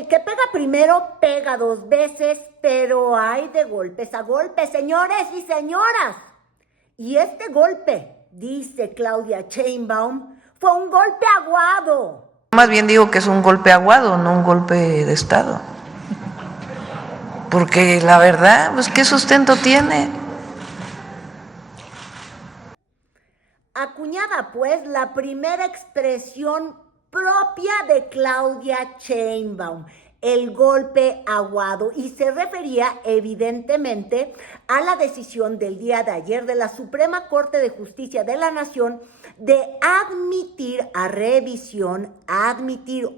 el que pega primero pega dos veces, pero hay de golpes a golpes, señores y señoras. Y este golpe, dice Claudia Sheinbaum, fue un golpe aguado. Más bien digo que es un golpe aguado, no un golpe de Estado. Porque la verdad, pues, ¿qué sustento tiene? Acuñada, pues, la primera expresión propia de Claudia Sheinbaum, el golpe aguado, y se refería evidentemente a la decisión del día de ayer de la Suprema Corte de Justicia de la Nación de admitir a revisión,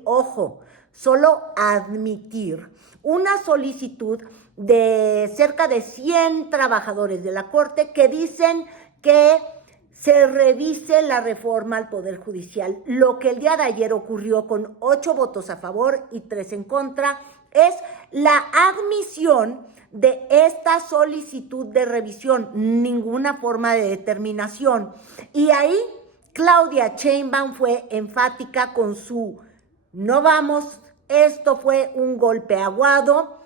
ojo, solo admitir una solicitud de cerca de 100 trabajadores de la Corte que dicen que se revise la reforma al Poder Judicial. Lo que el día de ayer ocurrió con 8 votos a favor y 3 en contra es la admisión de esta solicitud de revisión, ninguna forma de determinación. Y ahí Claudia Sheinbaum fue enfática con su no vamos, esto fue un golpe aguado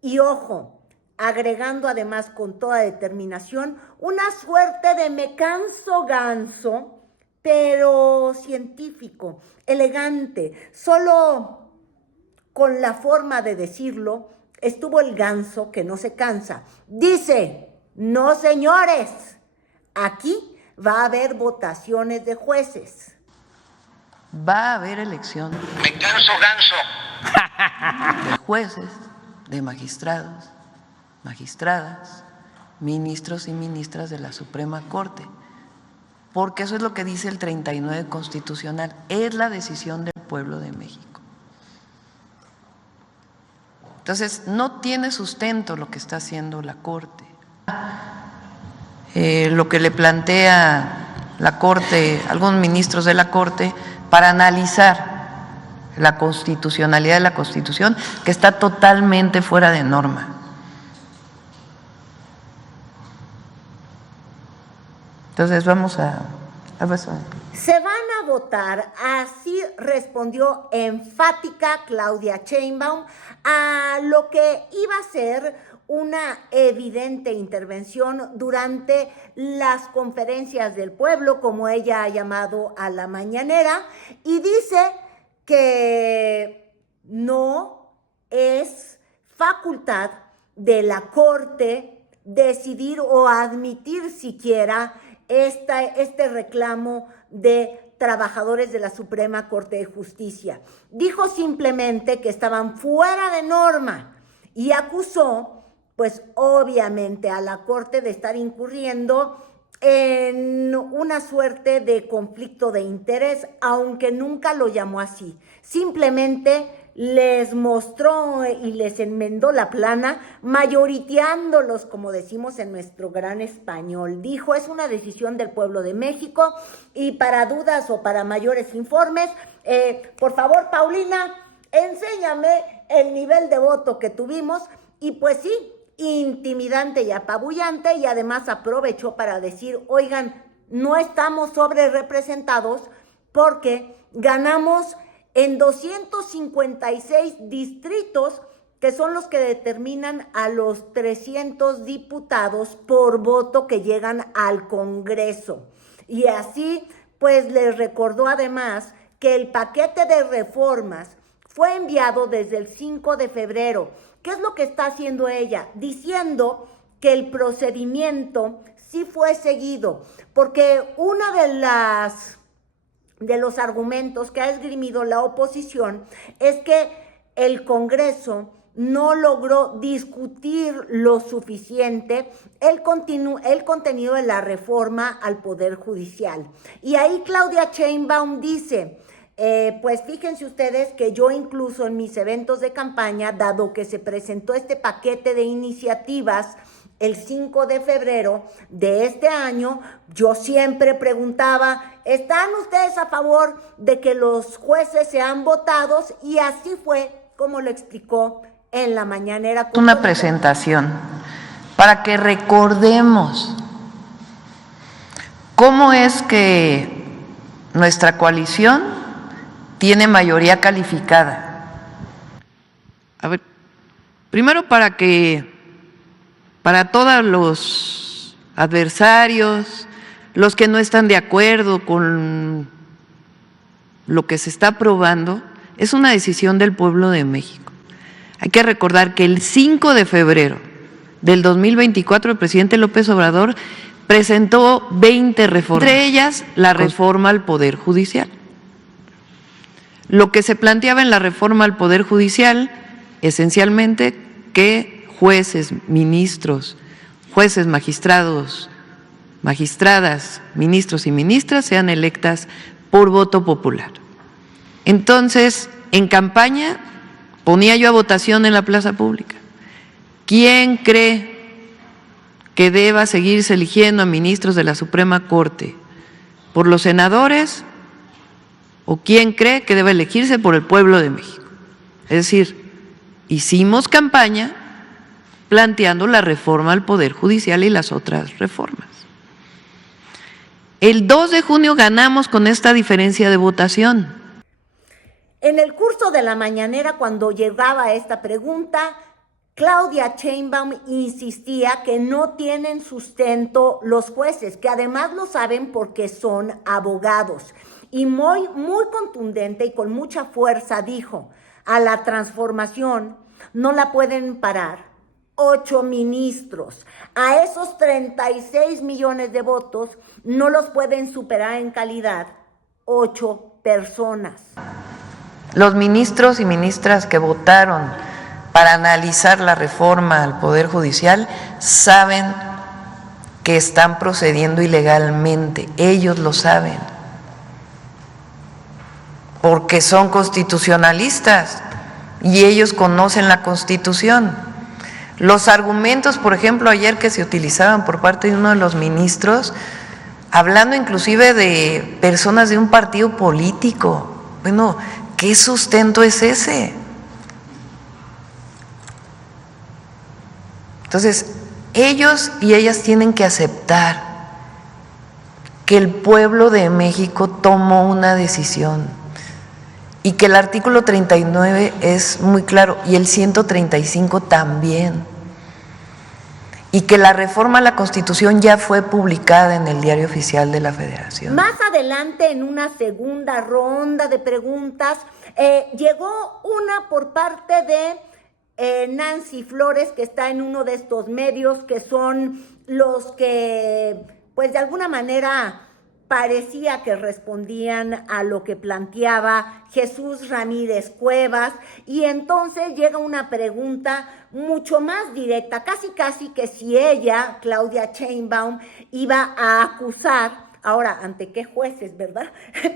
y ojo, agregando además con toda determinación una suerte de me canso ganso, pero científico, elegante. Solo con la forma de decirlo estuvo el ganso que no se cansa. Dice, no señores, aquí va a haber votaciones de jueces. Va a haber elección. Me canso ganso. De jueces, de magistrados, magistradas, ministros y ministras de la Suprema Corte, porque eso es lo que dice el 39 constitucional, es la decisión del pueblo de México. Entonces, no tiene sustento lo que está haciendo la Corte. Lo que le plantea la Corte, algunos ministros de la Corte, para analizar la constitucionalidad de la Constitución, que está totalmente fuera de norma. Entonces vamos a Se van a votar, así respondió enfática Claudia Sheinbaum a lo que iba a ser una evidente intervención durante las conferencias del pueblo, como ella ha llamado a la mañanera, y dice que no es facultad de la Corte decidir o admitir siquiera este reclamo de trabajadores de la Suprema Corte de Justicia. Dijo simplemente que estaban fuera de norma y acusó, pues obviamente, a la Corte de estar incurriendo en una suerte de conflicto de interés, aunque nunca lo llamó así. Simplemente les mostró y les enmendó la plana, mayoriteándolos, como decimos en nuestro gran español. Dijo, es una decisión del pueblo de México y para dudas o para mayores informes, por favor, Paulina, enséñame el nivel de voto que tuvimos. Y pues sí, intimidante y apabullante, y además aprovechó para decir, oigan, no estamos sobre representados porque ganamos en 256 distritos, que son los que determinan a los 300 diputados por voto que llegan al Congreso. Y así, pues les recordó además que el paquete de reformas fue enviado desde el 5 de febrero. ¿Qué es lo que está haciendo ella? Diciendo que el procedimiento sí fue seguido, porque una de los argumentos que ha esgrimido la oposición es que el Congreso no logró discutir lo suficiente el contenido de la reforma al Poder Judicial. Y ahí Claudia Sheinbaum dice, pues fíjense ustedes que yo incluso en mis eventos de campaña, dado que se presentó este paquete de iniciativas el 5 de febrero de este año, yo siempre preguntaba, ¿están ustedes a favor de que los jueces sean votados? Y así fue como lo explicó en la mañanera. Una presentación para que recordemos cómo es que nuestra coalición tiene mayoría calificada A ver, primero para todos los adversarios, los que no están de acuerdo con lo que se está aprobando, es una decisión del pueblo de México. Hay que recordar que el 5 de febrero del 2024 el presidente López Obrador presentó 20 reformas, entre ellas la reforma al Poder Judicial. Lo que se planteaba en la reforma al Poder Judicial, esencialmente, que jueces, ministros, jueces, magistrados, magistradas, ministros y ministras sean electas por voto popular. Entonces, en campaña ponía yo a votación en la plaza pública: ¿quién cree que deba seguirse eligiendo a ministros de la Suprema Corte? ¿Por los senadores? ¿O quién cree que debe elegirse por el pueblo de México? Es decir, hicimos campaña planteando la reforma al Poder Judicial y las otras reformas. El 2 de junio ganamos con esta diferencia de votación. En el curso de la mañanera, cuando llegaba esta pregunta, Claudia Sheinbaum insistía que no tienen sustento los jueces, que además lo saben porque son abogados. Y muy contundente y con mucha fuerza dijo: a la transformación no la pueden parar 8 ministros. A esos 36 millones de votos no los pueden superar en calidad 8 personas. Los ministros y ministras que votaron para analizar la reforma al Poder Judicial saben que están procediendo ilegalmente, ellos lo saben, porque son constitucionalistas y ellos conocen la Constitución. Los argumentos, por ejemplo, ayer que se utilizaban por parte de uno de los ministros, hablando inclusive de personas de un partido político, bueno, ¿qué sustento es ese? Entonces, ellos y ellas tienen que aceptar que el pueblo de México tomó una decisión y que el artículo 39 es muy claro y el 135 también, y que la reforma a la Constitución ya fue publicada en el Diario Oficial de la Federación. Más adelante, en una segunda ronda de preguntas, llegó una por parte de Nancy Flores, que está en uno de estos medios que son los que, pues de alguna manera, parecía que respondían a lo que planteaba Jesús Ramírez Cuevas, y entonces llega una pregunta mucho más directa, casi que si ella, Claudia Sheinbaum, iba a acusar, ahora, ¿ante qué jueces, verdad?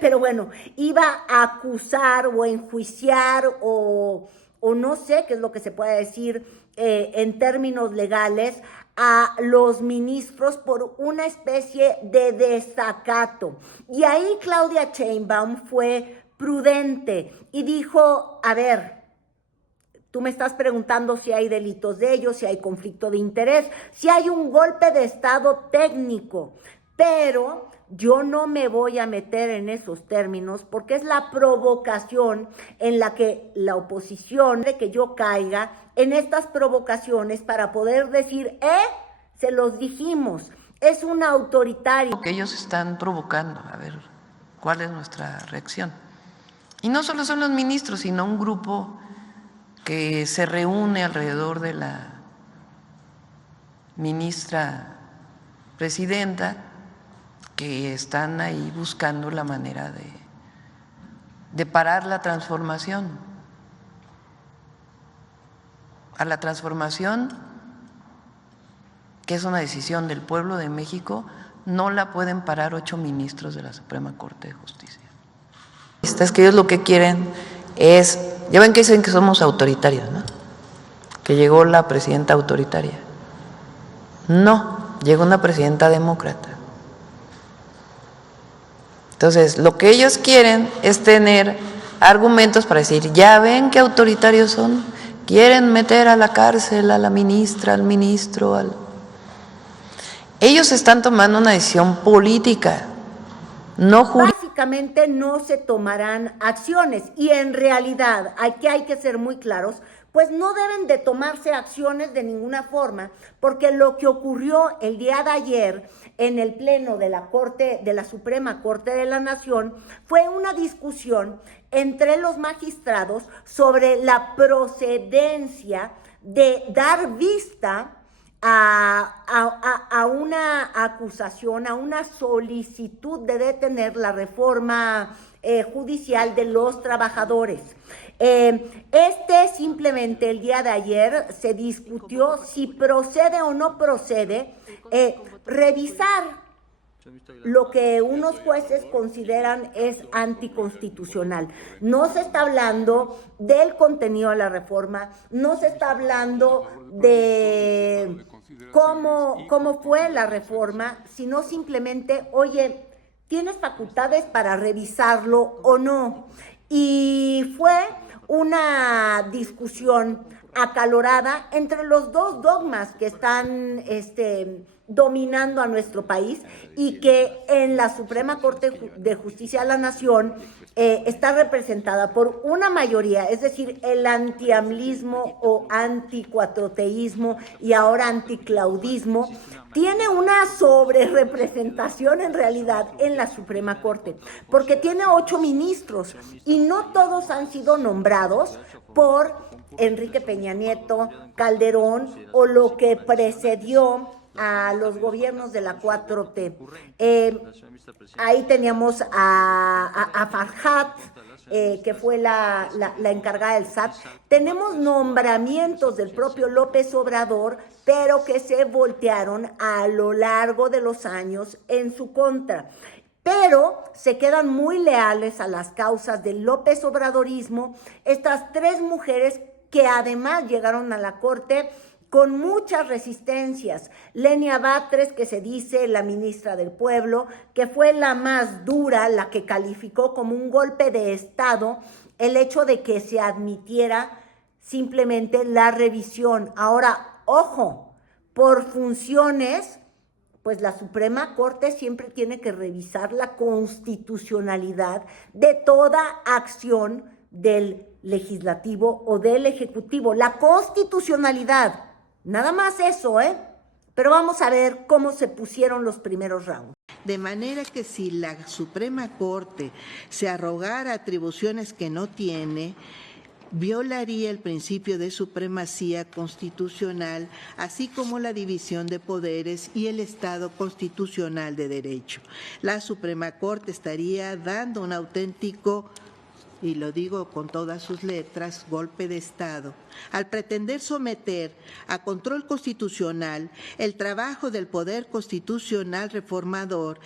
Pero bueno, iba a acusar o enjuiciar o no sé qué es lo que se puede decir en términos legales, a los ministros por una especie de desacato. Y ahí Claudia Sheinbaum fue prudente y dijo: a ver, tú me estás preguntando si hay delitos de ellos, si hay conflicto de interés, si hay un golpe de estado técnico, pero yo no me voy a meter en esos términos porque es la provocación en la que la oposición de que yo caiga en estas provocaciones para poder decir, se los dijimos, es un autoritario. Que ellos están provocando, a ver, ¿cuál es nuestra reacción? Y no solo son los ministros, sino un grupo que se reúne alrededor de la ministra presidenta, que están ahí buscando la manera de parar la transformación. A la transformación, que es una decisión del pueblo de México, no la pueden parar 8 ministros de la Suprema Corte de Justicia. Es que ellos lo que quieren es, ya ven que dicen que somos autoritarios, ¿no? Que llegó la presidenta autoritaria. No, llegó una presidenta demócrata. Entonces, lo que ellos quieren es tener argumentos para decir, ya ven qué autoritarios son, quieren meter a la cárcel a la ministra, al ministro, Ellos están tomando una decisión política no básicamente no se tomarán acciones y en realidad, aquí hay que ser muy claros, pues no deben de tomarse acciones de ninguna forma, porque lo que ocurrió el día de ayer en el pleno de la Corte, de la Suprema Corte de la Nación, fue una discusión entre los magistrados sobre la procedencia de dar vista a una acusación, a una solicitud de detener la reforma judicial de los trabajadores. Simplemente el día de ayer se discutió si procede o no procede revisar lo que unos jueces consideran es anticonstitucional. No se está hablando del contenido de la reforma, no se está hablando de cómo fue la reforma, sino simplemente, oye, ¿tienes facultades para revisarlo o no? Y fue una discusión acalorada entre los dos dogmas que están dominando a nuestro país y que en la Suprema Corte de Justicia de la Nación está representada por una mayoría, es decir, el antiamlismo o anticuatroteísmo y ahora anticlaudismo, tiene una sobrerepresentación en realidad en la Suprema Corte, porque tiene 8 ministros y no todos han sido nombrados por Enrique Peña Nieto, Calderón o lo que precedió a los gobiernos de la 4T. Ahí teníamos a Farhat, que fue la encargada del SAT. Tenemos nombramientos del propio López Obrador, pero que se voltearon a lo largo de los años en su contra. Pero se quedan muy leales a las causas del López Obradorismo estas 3 mujeres que además llegaron a la Corte con muchas resistencias. Lenia Batres, que se dice la ministra del Pueblo, que fue la más dura, la que calificó como un golpe de Estado el hecho de que se admitiera simplemente la revisión. Ahora, ojo, por funciones, pues la Suprema Corte siempre tiene que revisar la constitucionalidad de toda acción del legislativo o del ejecutivo. La constitucionalidad. Nada más eso, ¿eh? Pero vamos a ver cómo se pusieron los primeros rounds. De manera que si la Suprema Corte se arrogara atribuciones que no tiene, violaría el principio de supremacía constitucional, así como la división de poderes y el Estado constitucional de derecho. La Suprema Corte estaría dando un auténtico, y lo digo con todas sus letras, golpe de Estado, al pretender someter a control constitucional el trabajo del Poder Constitucional Reformador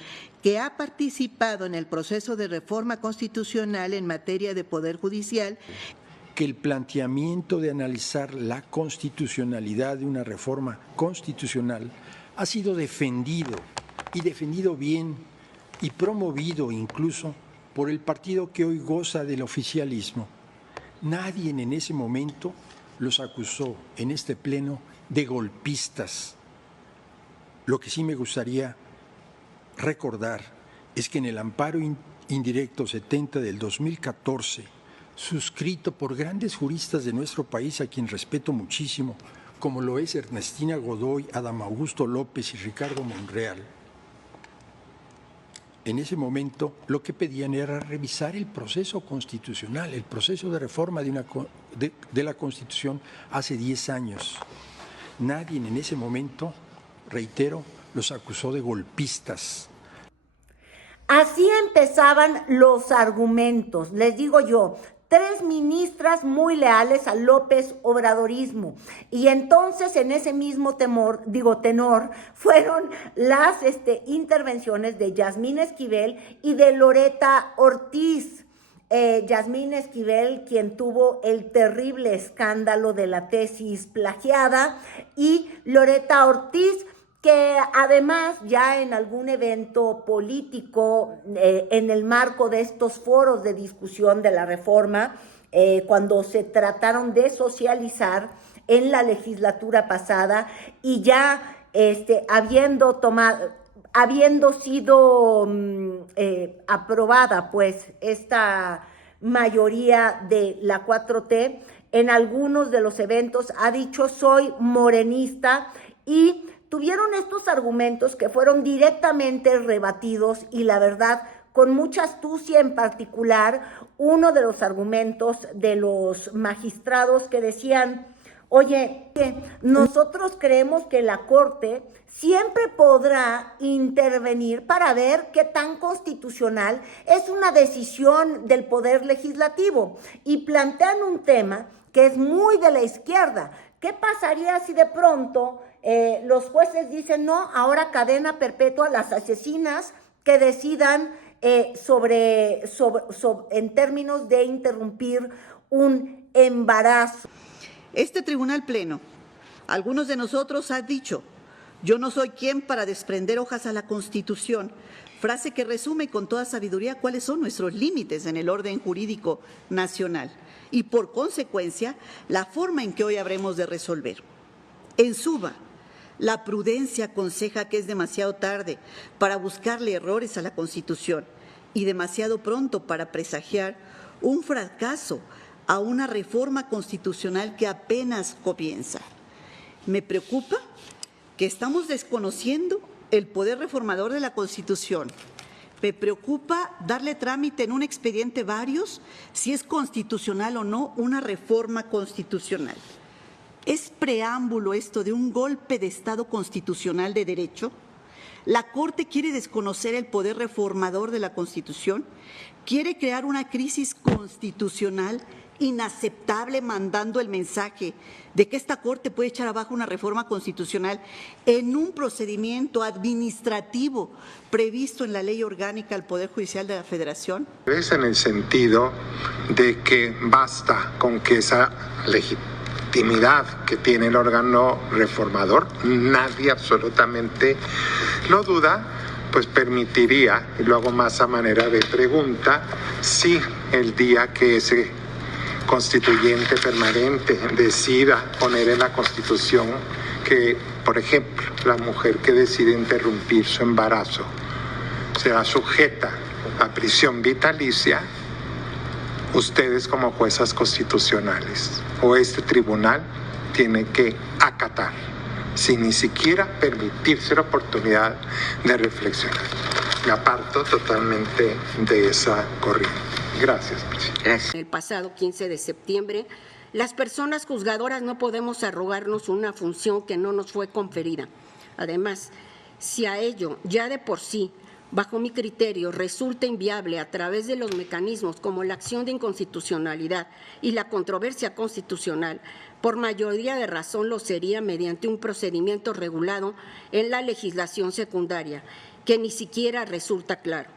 que ha participado en el proceso de reforma constitucional en materia de Poder Judicial. Que el planteamiento de analizar la constitucionalidad de una reforma constitucional ha sido defendido, y defendido bien, y promovido incluso por el partido que hoy goza del oficialismo. Nadie en ese momento los acusó en este pleno de golpistas. Lo que sí me gustaría recordar es que en el amparo indirecto 70 del 2014, suscrito por grandes juristas de nuestro país, a quien respeto muchísimo, como lo es Ernestina Godoy, Adán Augusto López y Ricardo Monreal, en ese momento lo que pedían era revisar el proceso constitucional, el proceso de reforma de la Constitución hace 10 años. Nadie en ese momento, reitero, los acusó de golpistas. Así empezaban los argumentos, les digo yo. 3 ministras muy leales al López Obradorismo. Y entonces en ese mismo tenor fueron las intervenciones de Yasmín Esquivel y de Loreta Ortiz. Yasmín Esquivel, quien tuvo el terrible escándalo de la tesis plagiada, y Loreta Ortiz, que además ya en algún evento político, en el marco de estos foros de discusión de la reforma, cuando se trataron de socializar en la legislatura pasada y ya habiendo tomado, habiendo sido aprobada pues esta mayoría de la 4T, en algunos de los eventos ha dicho soy morenista y tuvieron estos argumentos que fueron directamente rebatidos y la verdad con mucha astucia, en particular uno de los argumentos de los magistrados que decían, oye, nosotros creemos que la Corte siempre podrá intervenir para ver qué tan constitucional es una decisión del Poder Legislativo y plantean un tema que es muy de la izquierda. ¿Qué pasaría si de pronto los jueces dicen no, ahora cadena perpetua a las asesinas que decidan en términos de interrumpir un embarazo? Este Tribunal Pleno, algunos de nosotros han dicho, yo no soy quien para desprender hojas a la Constitución, frase que resume con toda sabiduría cuáles son nuestros límites en el orden jurídico nacional y, por consecuencia, la forma en que hoy habremos de resolver. En suma, la prudencia aconseja que es demasiado tarde para buscarle errores a la Constitución y demasiado pronto para presagiar un fracaso a una reforma constitucional que apenas comienza. Me preocupa que estamos desconociendo el poder reformador de la Constitución. Me preocupa darle trámite en un expediente varios si es constitucional o no una reforma constitucional. ¿Es preámbulo esto de un golpe de Estado constitucional de derecho? ¿La Corte quiere desconocer el poder reformador de la Constitución? ¿Quiere crear una crisis constitucional inaceptable mandando el mensaje de que esta Corte puede echar abajo una reforma constitucional en un procedimiento administrativo previsto en la Ley Orgánica del Poder Judicial de la Federación? Es en el sentido de que basta con que esa legitimidad que tiene el órgano reformador, nadie absolutamente lo duda, pues permitiría, y lo hago más a manera de pregunta, si el día que ese constituyente permanente decida poner en la Constitución que, por ejemplo, la mujer que decide interrumpir su embarazo será sujeta a prisión vitalicia, ustedes como juezas constitucionales o este tribunal tiene que acatar, sin ni siquiera permitirse la oportunidad de reflexionar. Me aparto totalmente de esa corriente. Gracias, presidente. Gracias. El pasado 15 de septiembre, las personas juzgadoras no podemos arrogarnos una función que no nos fue conferida. Además, si a ello ya de por sí, bajo mi criterio, resulta inviable a través de los mecanismos como la acción de inconstitucionalidad y la controversia constitucional, por mayoría de razón lo sería mediante un procedimiento regulado en la legislación secundaria, que ni siquiera resulta claro.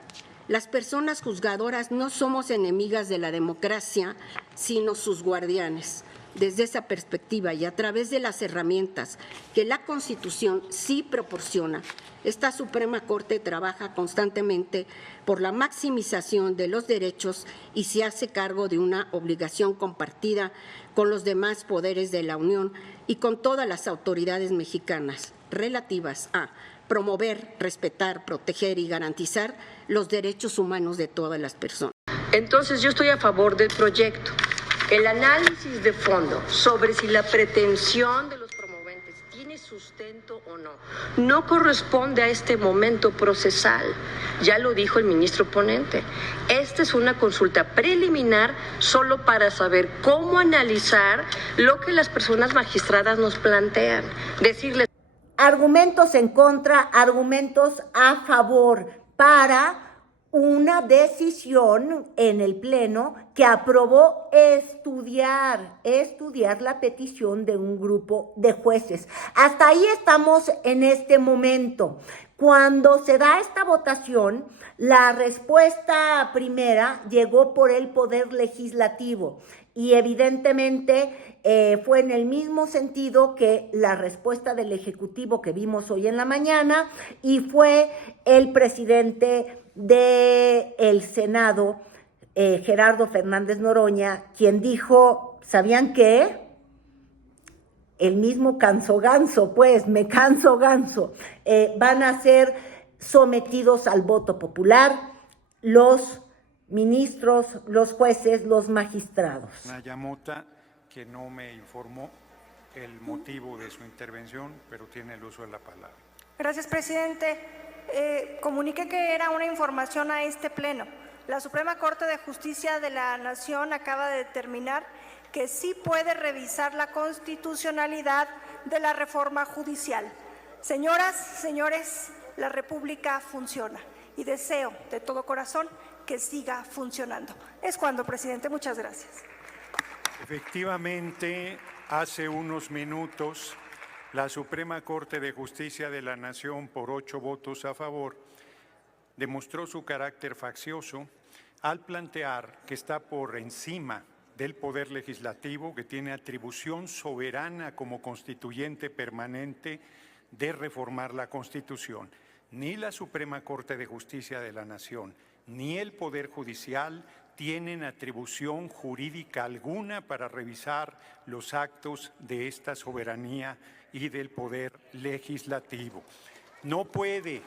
Las personas juzgadoras no somos enemigas de la democracia, sino sus guardianes. Desde esa perspectiva y a través de las herramientas que la Constitución sí proporciona, esta Suprema Corte trabaja constantemente por la maximización de los derechos y se hace cargo de una obligación compartida con los demás poderes de la Unión y con todas las autoridades mexicanas relativas a promover, respetar, proteger y garantizar los derechos humanos de todas las personas. Entonces, yo estoy a favor del proyecto. El análisis de fondo sobre si la pretensión de los promoventes tiene sustento o no, no corresponde a este momento procesal. Ya lo dijo el ministro ponente. Esta es una consulta preliminar solo para saber cómo analizar lo que las personas magistradas nos plantean. Decirles argumentos en contra, argumentos a favor para una decisión en el Pleno que aprobó estudiar la petición de un grupo de jueces. Hasta ahí estamos en este momento. Cuando se da esta votación, la respuesta primera llegó por el Poder Legislativo y evidentemente fue en el mismo sentido que la respuesta del Ejecutivo que vimos hoy en la mañana y fue el presidente del Senado, Gerardo Fernández Noroña, quien dijo, ¿sabían qué? El mismo canso ganso, pues, me canso ganso. Van a ser sometidos al voto popular, los ministros, los jueces, los magistrados. Naya Mota, que no me informó el motivo de su intervención, pero tiene el uso de la palabra. Gracias, presidente. Comuniqué que era una información a este pleno. La Suprema Corte de Justicia de la Nación acaba de determinar que sí puede revisar la constitucionalidad de la reforma judicial. Señoras, señores, la República funciona y deseo de todo corazón que siga funcionando. Es cuando, presidente. Muchas gracias. Efectivamente, hace unos minutos, la Suprema Corte de Justicia de la Nación, por 8 votos a favor, demostró su carácter faccioso al plantear que está por encima del Poder Legislativo, que tiene atribución soberana como constituyente permanente de reformar la Constitución. Ni la Suprema Corte de Justicia de la Nación ni el Poder Judicial tienen atribución jurídica alguna para revisar los actos de esta soberanía y del Poder Legislativo. No puede,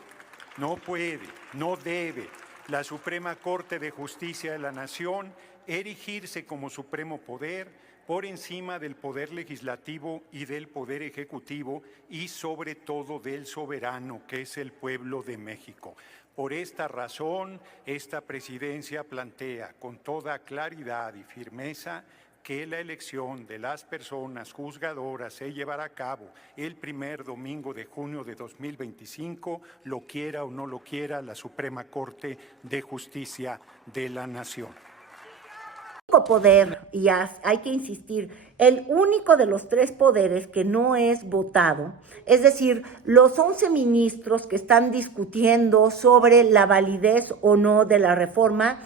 no debe la Suprema Corte de Justicia de la Nación erigirse como supremo poder por encima del Poder Legislativo y del Poder Ejecutivo y sobre todo del soberano, que es el pueblo de México. Por esta razón, esta presidencia plantea con toda claridad y firmeza que la elección de las personas juzgadoras se llevará a cabo el primer domingo de junio de 2025, lo quiera o no lo quiera la Suprema Corte de Justicia de la Nación. Poder, y hay que insistir, el único de los 3 poderes que no es votado, es decir, los 11 ministros que están discutiendo sobre la validez o no de la reforma,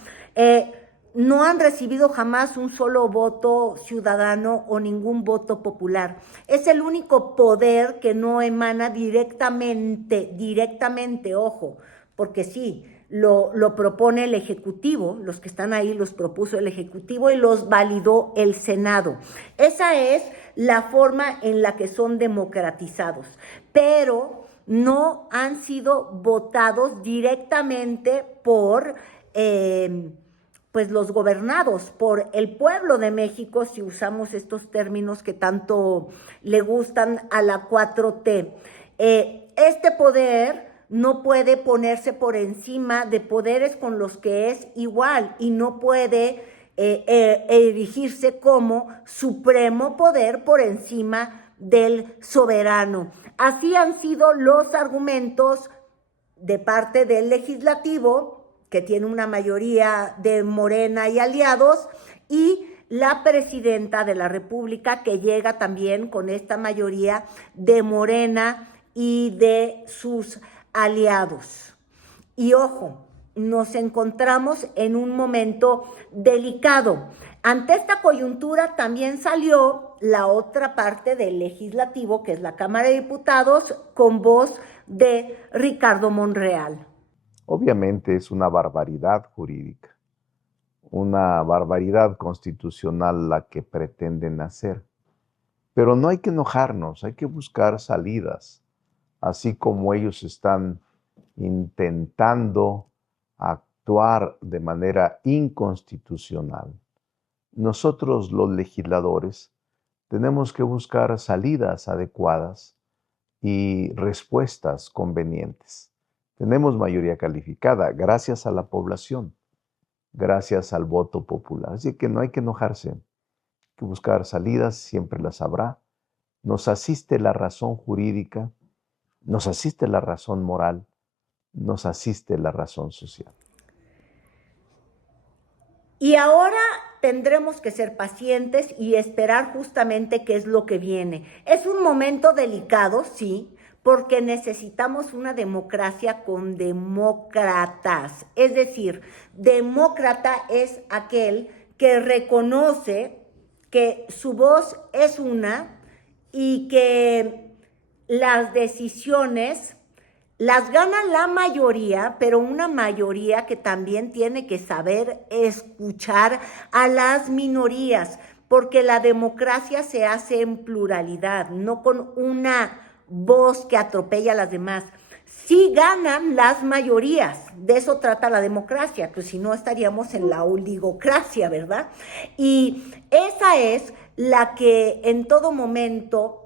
no han recibido jamás un solo voto ciudadano o ningún voto popular. Es el único poder que no emana directamente, ojo, porque sí, lo propone el Ejecutivo, los que están ahí los propuso el Ejecutivo y los validó el Senado. Esa es la forma en la que son democratizados, pero no han sido votados directamente por pues los gobernados, por el pueblo de México, si usamos estos términos que tanto le gustan a la 4T. Este poder no puede ponerse por encima de poderes con los que es igual y no puede erigirse como supremo poder por encima del soberano. Así han sido los argumentos de parte del legislativo, que tiene una mayoría de Morena y aliados, y la presidenta de la República, que llega también con esta mayoría de Morena y de sus aliados. Y ojo, nos encontramos en un momento delicado. Ante esta coyuntura también salió la otra parte del legislativo, que es la Cámara de Diputados, con voz de Ricardo Monreal. Obviamente es una barbaridad jurídica, una barbaridad constitucional la que pretenden hacer. Pero no hay que enojarnos, hay que buscar salidas. Así como ellos están intentando actuar de manera inconstitucional, nosotros los legisladores tenemos que buscar salidas adecuadas y respuestas convenientes. Tenemos mayoría calificada gracias a la población, gracias al voto popular. Así que no hay que enojarse, hay que buscar salidas, siempre las habrá. Nos asiste la razón jurídica, nos asiste la razón moral, nos asiste la razón social. Y ahora tendremos que ser pacientes y esperar justamente qué es lo que viene. Es un momento delicado, sí, porque necesitamos una democracia con demócratas. Es decir, demócrata es aquel que reconoce que su voz es una y que las decisiones las gana la mayoría, pero una mayoría que también tiene que saber escuchar a las minorías, porque la democracia se hace en pluralidad, no con una voz que atropella a las demás. sí ganan las mayorías. De eso trata la democracia, pues si no estaríamos en la oligocracia, ¿verdad? Y esa es la que en todo momento,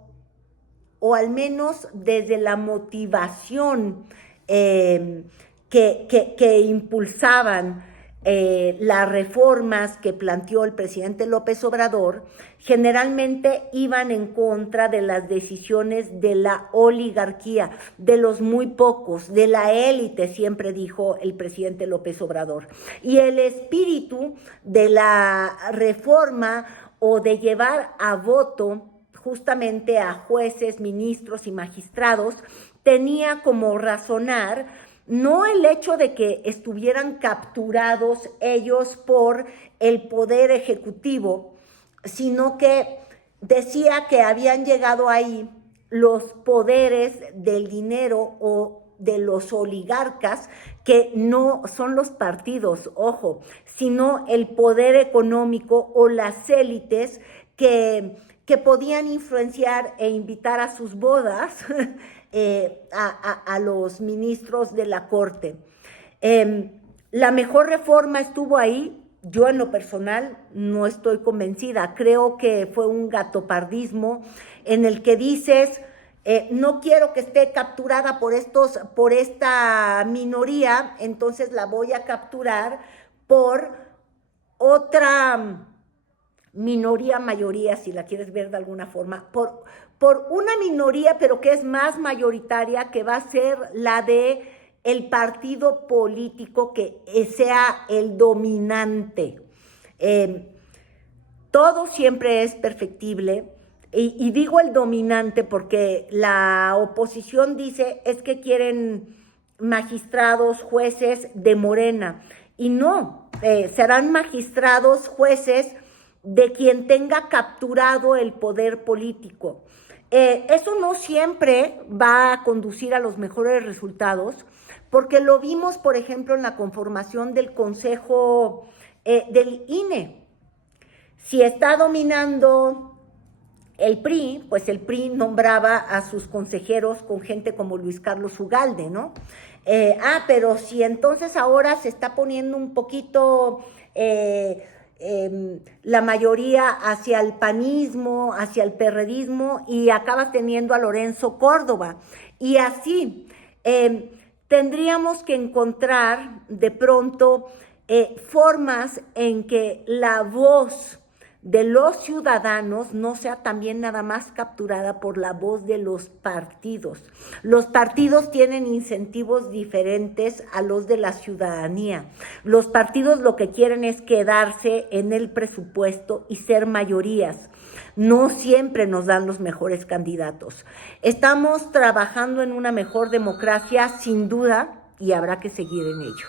o al menos desde la motivación que impulsaban las reformas que planteó el presidente López Obrador, generalmente iban en contra de las decisiones de la oligarquía, de los muy pocos, de la élite, siempre dijo el presidente López Obrador. Y el espíritu de la reforma o de llevar a voto justamente a jueces, ministros y magistrados tenía como razonar no el hecho de que estuvieran capturados ellos por el poder ejecutivo, sino que decía que habían llegado ahí los poderes del dinero o de los oligarcas, que no son los partidos, ojo, sino el poder económico o las élites que podían influenciar e invitar a sus bodas a los ministros de la Corte. La mejor reforma estuvo ahí. Yo en lo personal no estoy convencida. Creo que fue un gatopardismo en el que dices, no quiero que esté capturada por esta minoría, entonces la voy a capturar por otra minoría, mayoría, si la quieres ver de alguna forma, por una minoría, pero que es más mayoritaria, que va a ser la de el partido político que sea el dominante. Todo siempre es perfectible, y digo el dominante porque la oposición dice es que quieren magistrados, jueces de Morena, y no, serán magistrados, jueces de quien tenga capturado el poder político. Eso no siempre va a conducir a los mejores resultados, porque lo vimos, por ejemplo, en la conformación del Consejo del INE. Si está dominando el PRI, pues el PRI nombraba a sus consejeros con gente como Luis Carlos Ugalde, ¿no? Pero si entonces ahora se está poniendo un poquito la mayoría hacia el panismo, hacia el perredismo, y acabas teniendo a Lorenzo Córdoba. Y así tendríamos que encontrar de pronto formas en que la voz de los ciudadanos no sea también nada más capturada por la voz de los partidos. Los partidos tienen incentivos diferentes a los de la ciudadanía. Los partidos lo que quieren es quedarse en el presupuesto y ser mayorías. No siempre nos dan los mejores candidatos. Estamos trabajando en una mejor democracia, sin duda, y habrá que seguir en ello.